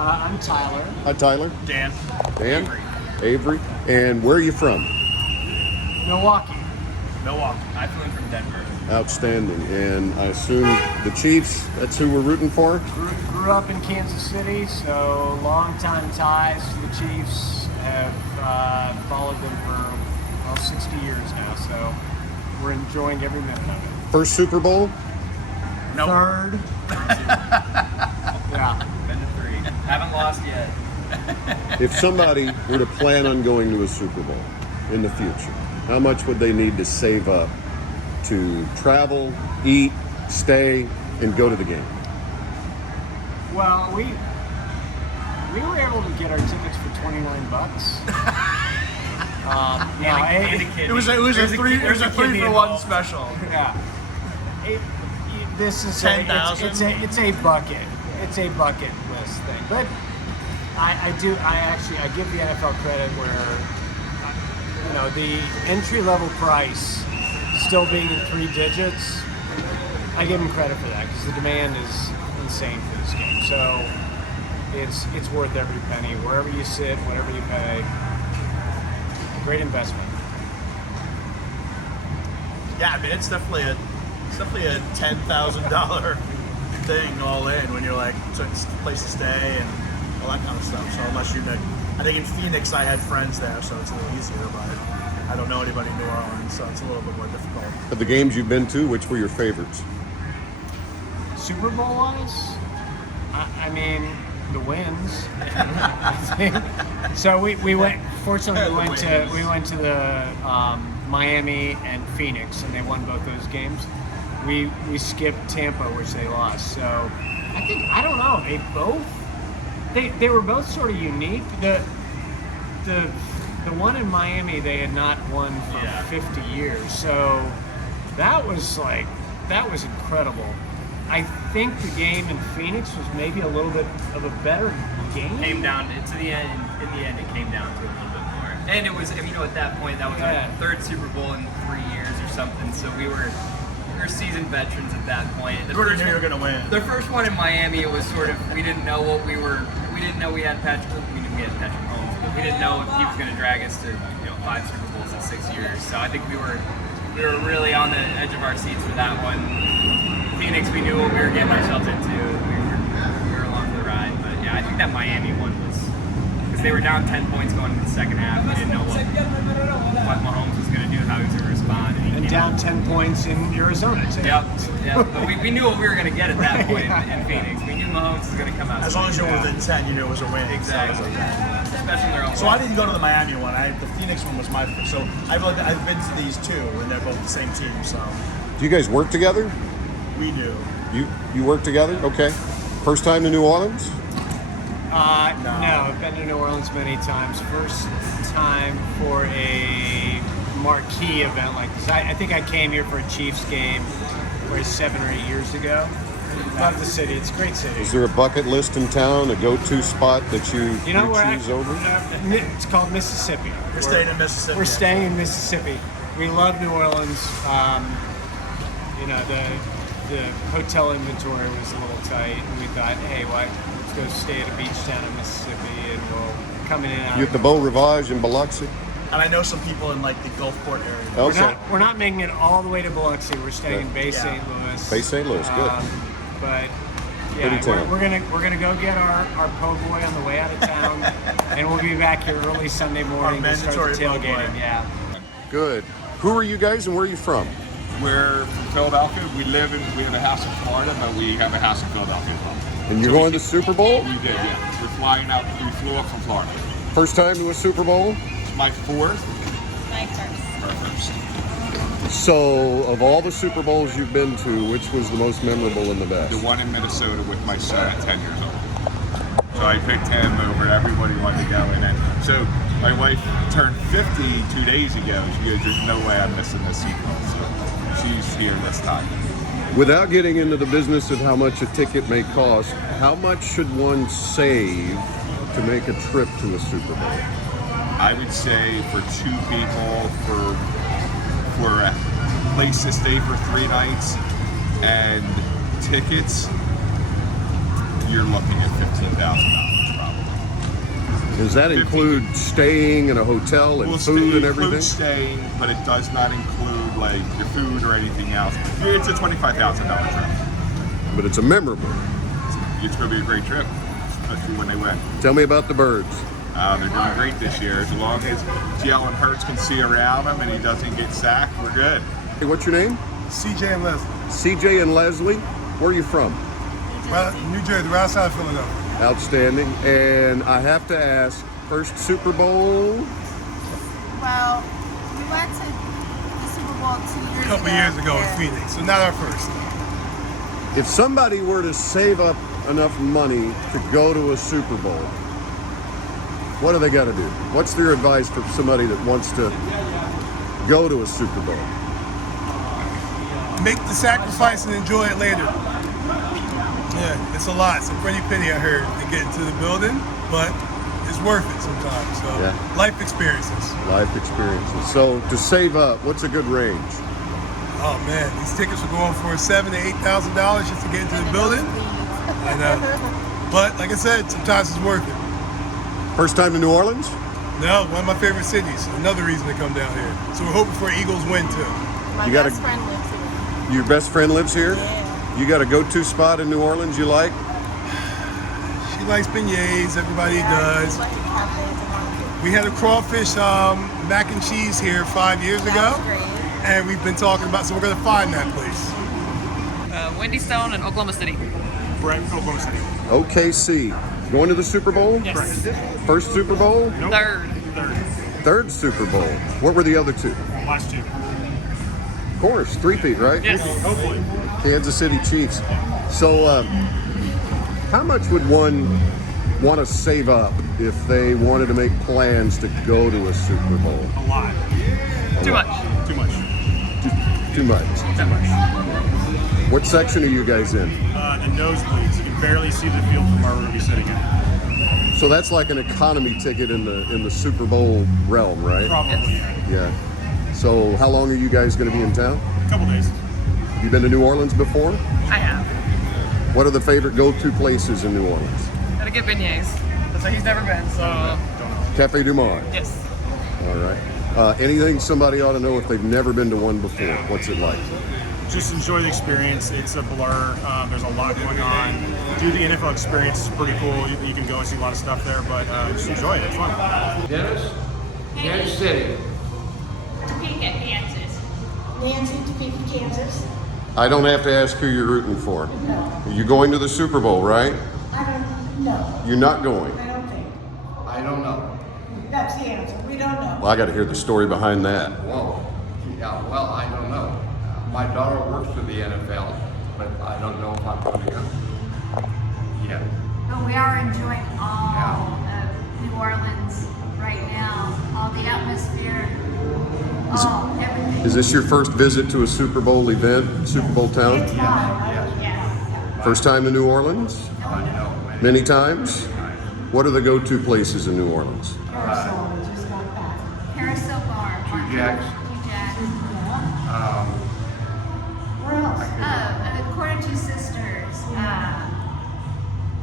I'm Tyler. Hi, Tyler. Dan. Dan. Avery. And where are you from? Milwaukee. I flew in from Denver. Outstanding. And I assume the Chiefs, that's who we're rooting for? Grew up in Kansas City, so long-time ties to the Chiefs. Have followed them for 60 years now, so we're enjoying every minute of it. First Super Bowl? Nope. Third. Yeah. Been to 3. Haven't lost yet. If somebody were to plan on going to a Super Bowl in the future, how much would they need to save up to travel, eat, stay, and go to the game? Well, we were able to get our tickets for $29. It was a 3-for-1 special. Yeah. This is 10,000. It's a bucket list thing. But I give the NFL credit where the entry level price still being in 3 digits. I give them credit for that because the demand is insane for this game. So it's worth every penny. Wherever you sit, whatever you pay, great investment. Yeah, I mean it's definitely a $10,000 thing all in when you're like, so it's a place to stay and all that kind of stuff. So unless I think in Phoenix I had friends there, so it's a little easier, but I don't know anybody in New Orleans, so it's a little bit more difficult. Of the games you've been to, which were your favorites? Super Bowl wise, I mean the wins. I think. So we went. Fortunately, we went to the Miami and Phoenix, and they won both those games. We skipped Tampa, which they lost. So I don't know. They were both sort of unique. The one in Miami they had not won for 50 years. So that was incredible. I think the game in Phoenix was maybe a little bit of a better game. Came down to the end. In the end, it came down to a little bit more. And it was, at that point, that was our 3rd Super Bowl in 3 years or something. So we were seasoned veterans at that point. You already knew you were going to win. The first one in Miami, it was sort of, we didn't know what we were. We didn't know we had Patrick. We knew we had Patrick Mahomes, but we didn't know if he was going to drag us to 5 Super Bowls in 6 years. So I think we were really on the edge of our seats for that one. Phoenix, we knew what we were getting ourselves into. We were along for the ride. But yeah, I think that Miami one was, because they were down 10 points going into the second half. We didn't know what Mahomes was going to do, how he was going to respond. And down 10 points in Arizona too. Yep. But we knew what we were going to get at that point in Phoenix. We knew Mahomes was going to come out. As long as you were within 10, you knew it was a win. Exactly. Especially in their own. So I didn't go to the Miami one. The Phoenix one was my. So I've been to these 2, and they're both the same team. So. Do you guys work together? We do. You work together? Okay. First time to New Orleans? No, I've been to New Orleans many times. First time for a marquee event like this. I think I came here for a Chiefs game 7 or 8 years ago. Love the city. It's a great city. Is there a bucket list in town, a go-to spot that you choose over? It's called Mississippi. We're staying in Mississippi. We're staying in Mississippi. We love New Orleans. The hotel inventory was a little tight, and we thought, hey, let's go stay at a beach town in Mississippi, and we'll come in and out. You at the Beau Rivage in Biloxi? And I know some people in like the Gulfport area. Okay. We're not making it all the way to Biloxi. We're staying in Bay St. Louis. Bay St. Louis, good. But Pretty yeah, town. we're gonna go get our po' boy on the way out of town, and we'll be back here early Sunday morning to start the tailgating. Yeah. Good. Who are you guys and where are you from? We're from Philadelphia. We have a house in Florida, but we have a house in Philadelphia as well. And you're going to Super Bowl? We did, yeah. We're flying out. We flew up from Florida. First time to a Super Bowl? It's my 4th. My first. Our first. So, of all the Super Bowls you've been to, which was the most memorable and the best? The one in Minnesota with my son at 10 years old. So I picked him over everybody wanted to go. And then, so my wife turned 50 2 days ago. She goes, there's no way I'm missing this Super Bowl. So she's here this time. Without getting into the business of how much a ticket may cost, how much should one save to make a trip to a Super Bowl? I would say for 2 people, for a place to stay for 3 nights and tickets, you're looking at $15,000. Does that 50. include staying in a hotel and Well, food and it everything? includes staying, but it does not include like your food or anything else. It's a $25,000 trip. But it's a memorable. It's going to be a great trip, especially when they win. Tell me about the birds. They're doing great this year. As long as Jalen Hurts can see around him and he doesn't get sacked, we're good. Hey, what's your name? CJ and Leslie. CJ and Leslie. Where are you from? Well, New Jersey, right outside of Philadelphia. Outstanding. And I have to ask, first Super Bowl? Well, we went to the Super Bowl 2 years ago. A couple years ago in Phoenix, so not our first. If somebody were to save up enough money to go to a Super Bowl, what do they got to do? What's their advice for somebody that wants to go to a Super Bowl? Make the sacrifice and enjoy it later. Yeah, it's a lot. It's a pretty penny, I heard, to get into the building, but it's worth it sometimes. So, Yeah. life experiences. Life experiences. So to save up, what's a good range? Oh man, these tickets are going for $7,000 to $8,000 just to get into the building. I know. But like I said, sometimes it's worth it. First time to New Orleans? No, one of my favorite cities. Another reason to come down here. So we're hoping for Eagles win too. My You gotta- best friend lives here. Your best friend lives here? Yeah. You got a go-to spot in New Orleans you like? She likes beignets, everybody does. Like a cafe to market. We had a crawfish mac and cheese here 5 years ago. That's great. And we've been talking about, so we're gonna find that place. Wendy Stone in Oklahoma City. Brett, Oklahoma City. OKC. Going to the Super Bowl? Yes. First Super Bowl? Third. Third Super Bowl. What were the other two? Last two. Of course, three-peat, right? Yes. Hopefully. Kansas City Chiefs. So, how much would one want to save up if they wanted to make plans to go to a Super Bowl? A lot. Too much. Too much. Too much. Too much. What section are you guys in? The nosebleeds. You can barely see the field from where we're going to be sitting in. So that's like an economy ticket in the Super Bowl realm, right? Probably, yeah. Yeah. So how long are you guys going to be in town? A couple days. You been to New Orleans before? I have. What are the favorite go-to places in New Orleans? Gotta get beignets. That's why he's never been, so. Cafe Du Monde. Yes. All right. Anything somebody ought to know if they've never been to one before? What's it like? Just enjoy the experience. It's a blur. There's a lot going on. Do the NFL experience. It's pretty cool. You can go and see a lot of stuff there, but just enjoy it. It's fun. Dennis? Kansas City. Topeka, Kansas. Nancy, Topeka, Kansas. I don't have to ask who you're rooting for. You're going to the Super Bowl, right? I don't know. You're not going. I don't think. I don't know. That's the answer. We don't know. Well, I got to hear the story behind that. Whoa. Yeah, well, I don't know. My daughter works for the NFL, but I don't know if I'm going to go. Yeah. But we are enjoying all Yeah. of New Orleans right now. All the atmosphere, everything. Is this your first visit to a Super Bowl event, Super Bowl town? It's mine. Yes. First time to New Orleans? Many times? What are the go-to places in New Orleans? Parasol, we just got back. Carousel Bar. Two Jacks. Two Jacks. Where else? The Quarter Two Sisters.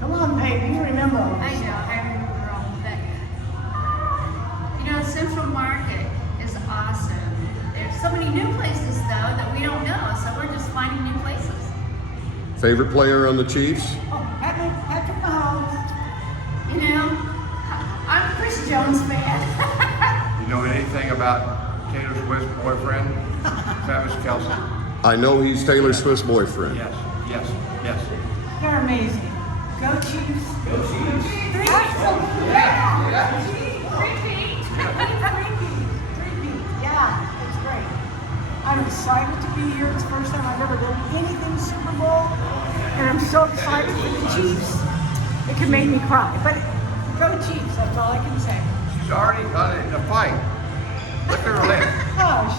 Come on, baby. You remember all I this. know, I remember all of that. You know, Central Market is awesome. There's so many new places, though, that we don't know, so we're just finding new places. Favorite player on the Chiefs? Oh, Patrick Mahomes. You know, I'm a Chris Jones fan. You know anything about Taylor Swift's boyfriend, Travis Kelce? I know he's Taylor Swift's boyfriend. Yes, yes, yes. They're amazing. Go Chiefs. Go Chiefs. Three Yeah, it's great. I'm excited to be here. It's the first time I've ever done anything Super Bowl. And I'm so excited for the Chiefs. It could make me cry. But go Chiefs, that's all I can say. She's already got it in a fight. Look at her lip. Gosh,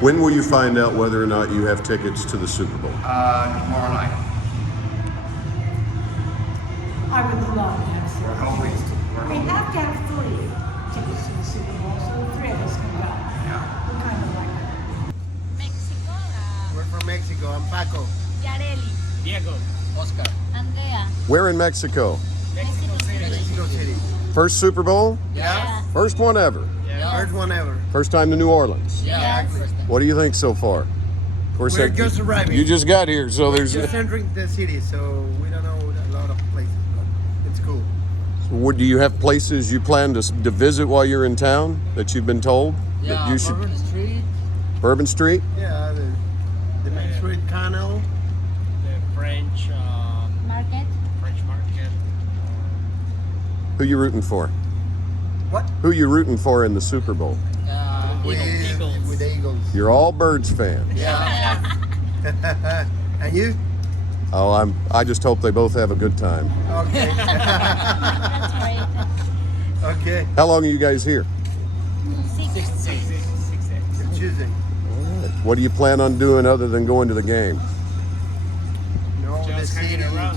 When will you find out whether or not you have tickets to the Super Bowl? Tomorrow night. I would love to have We're some. hoping. We have to have 3 tickets to the Super Bowl, so the 3 of us can go. Yeah. We kind of like that. Mexico. We're from Mexico. I'm Paco. Yareli. Diego. Oscar. Andrea. Where in Mexico? Mexico City. First Super Bowl? Yeah. First one ever. First one ever. First time to New Orleans. Yeah. What do you think so far? Of course, We're just arriving. You just got here, so there's. Just entering the city, so we don't know a lot of places, but it's cool. What do you have places you plan to visit while you're in town that you've been told that you should? Bourbon Street. Bourbon Street. Yeah, the Main Street Canal. The French Market. French market. Who you rooting for? What? Who you rooting for in the Super Bowl? With the Eagles. You're all Birds fans. Yeah. And you? Oh, I just hope they both have a good time. Okay. That's great. Okay. How long are you guys here? 6 days. Tuesday. What do you plan on doing other than going to the game? No, the Just city. hanging around.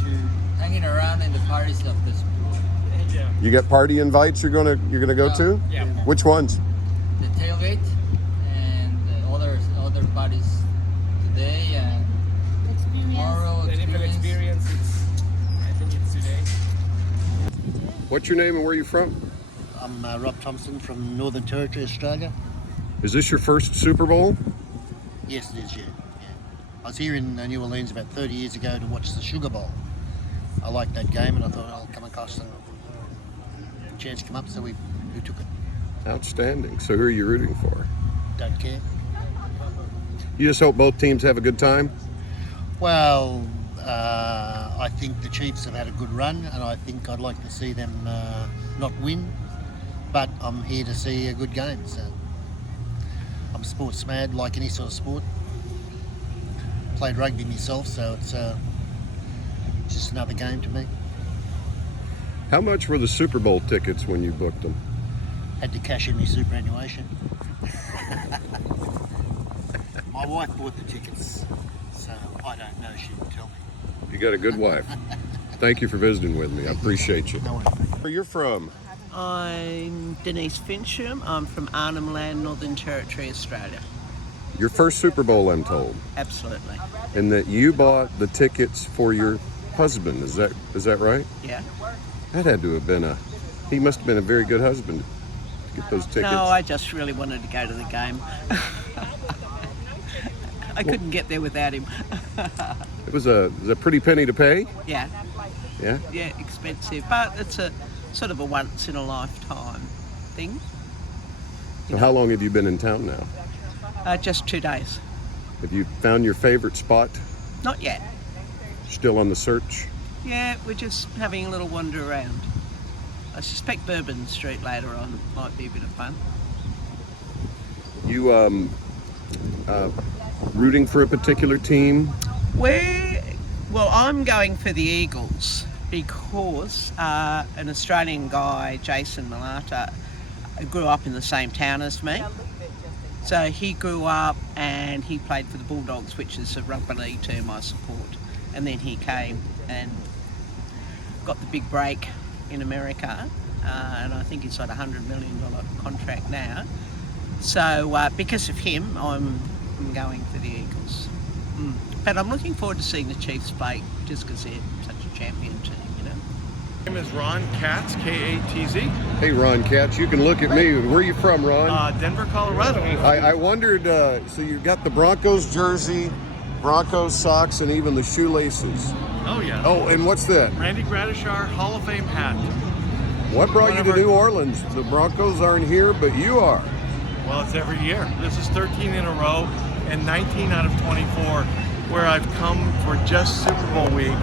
Hanging around in the parties of this. Yeah. You got party invites you're gonna go to? Yeah. Which ones? The tailgate and other parties today and tomorrow. The NFL experience. I think it's today. What's your name and where are you from? I'm Rob Thompson from Northern Territory, Australia. Is this your first Super Bowl? Yes, it is, yeah. I was here in New Orleans about 30 years ago to watch the Sugar Bowl. I liked that game and I thought I'll come across and a chance come up, so we took it. Outstanding. So who are you rooting for? Don't care. You just hope both teams have a good time? Well, I think the Chiefs have had a good run and I think I'd like to see them not win, but I'm here to see a good game. So I'm sports mad, like any sort of sport. Played rugby myself, so it's just another game to me. How much were the Super Bowl tickets when you booked them? Had to cash in my superannuation. My wife bought the tickets, so I don't know. She didn't tell me. You got a good wife. Thank you for visiting with me. I appreciate you. No worries. Where you're from? I'm Denise Fincham. I'm from Arnhem Land, Northern Territory, Australia. Your first Super Bowl, I'm told. Absolutely. And that you bought the tickets for your husband. Is that right? Yeah. That had to have been he must have been a very good husband to get those tickets. No, I just really wanted to go to the game. I couldn't get there without him. It was a pretty penny to pay? Yeah. Yeah? Yeah, expensive, but it's a sort of a once in a lifetime thing. So how long have you been in town now? Just 2 days. Have you found your favorite spot? Not yet. Still on the search? Yeah, we're just having a little wander around. I suspect Bourbon Street later on might be a bit of fun. You rooting for a particular team? Well, I'm going for the Eagles because an Australian guy, Jason Malata, grew up in the same town as me. So he grew up and he played for the Bulldogs, which is a rugby league team I support. And then he came and got the big break in America, and I think he's got a $100 million contract now. So because of him, I'm going for the Eagles. But I'm looking forward to seeing the Chiefs play, just because they're such a champion team, you know. My name is Ron Katz, K-A-T-Z. Hey, Ron Katz, you can look at me. Where are you from, Ron? Denver, Colorado. I wondered, so you've got the Broncos jersey, Broncos socks, and even the shoelaces. Oh, yeah. Oh, and what's that? Randy Gradishar Hall of Fame hat. What brought you to New Orleans? The Broncos aren't here, but you are. Well, it's every year. This is 13 in a row and 19 out of 24 where I've come for just Super Bowl week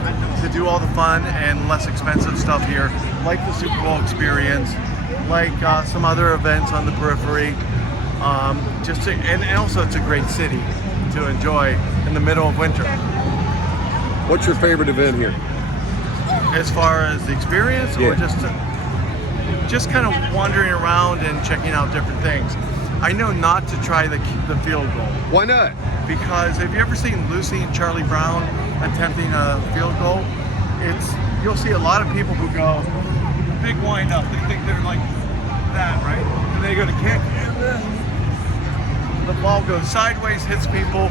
to do all the fun and less expensive stuff here, like the Super Bowl experience, like some other events on the periphery. And also it's a great city to enjoy in the middle of winter. What's your favorite event here? As far as the experience, or just kind of wandering around and checking out different things. I know not to try the field goal. Why not? Because have you ever seen Lucy and Charlie Brown attempting a field goal? You'll see a lot of people who go big wind up. They think they're like that, right? And they go to kick, and then the ball goes sideways, hits people,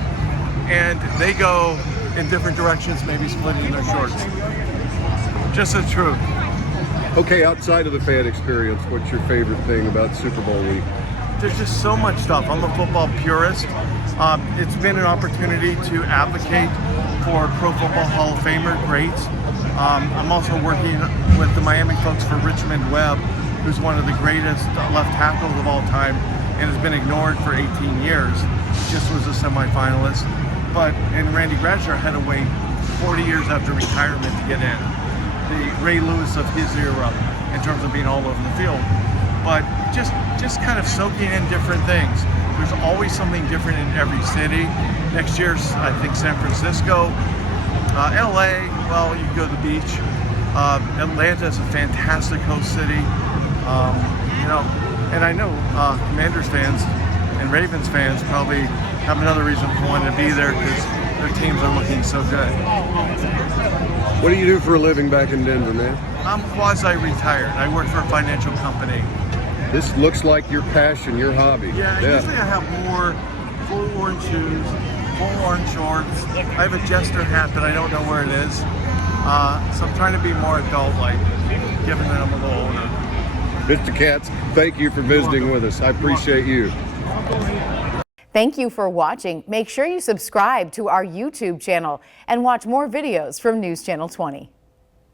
and they go in different directions, maybe splitting their shorts. Just the truth. Okay, outside of the fan experience, what's your favorite thing about Super Bowl week? There's just so much stuff. I'm a football purist. It's been an opportunity to advocate for Pro Football Hall of Famer greats. I'm also working with the Miami folks for Richmond Webb, who's one of the greatest left tackles of all time and has been ignored for 18 years. Just was a semifinalist. And Randy Bradshaw had to wait 40 years after retirement to get in. The Ray Lewis of his era in terms of being all over the field. But just kind of soaking in different things. There's always something different in every city. Next year's, I think, San Francisco. LA, well, you can go to the beach. Atlanta is a fantastic host city. And I know Commanders fans and Ravens fans probably have another reason for wanting to be there because their teams are looking so good. What do you do for a living back in Denver, man? I'm quasi-retired. I work for a financial company. This looks like your passion, your hobby. Yeah, usually I have more full orange shoes, full orange shorts. I have a Jester hat that I don't know where it is. So I'm trying to be more adult-like, given that I'm a little older. Mr. Katz, thank you for visiting with us. I appreciate you. Thank you for watching. Make sure you subscribe to our YouTube channel and watch more videos from News Channel 20.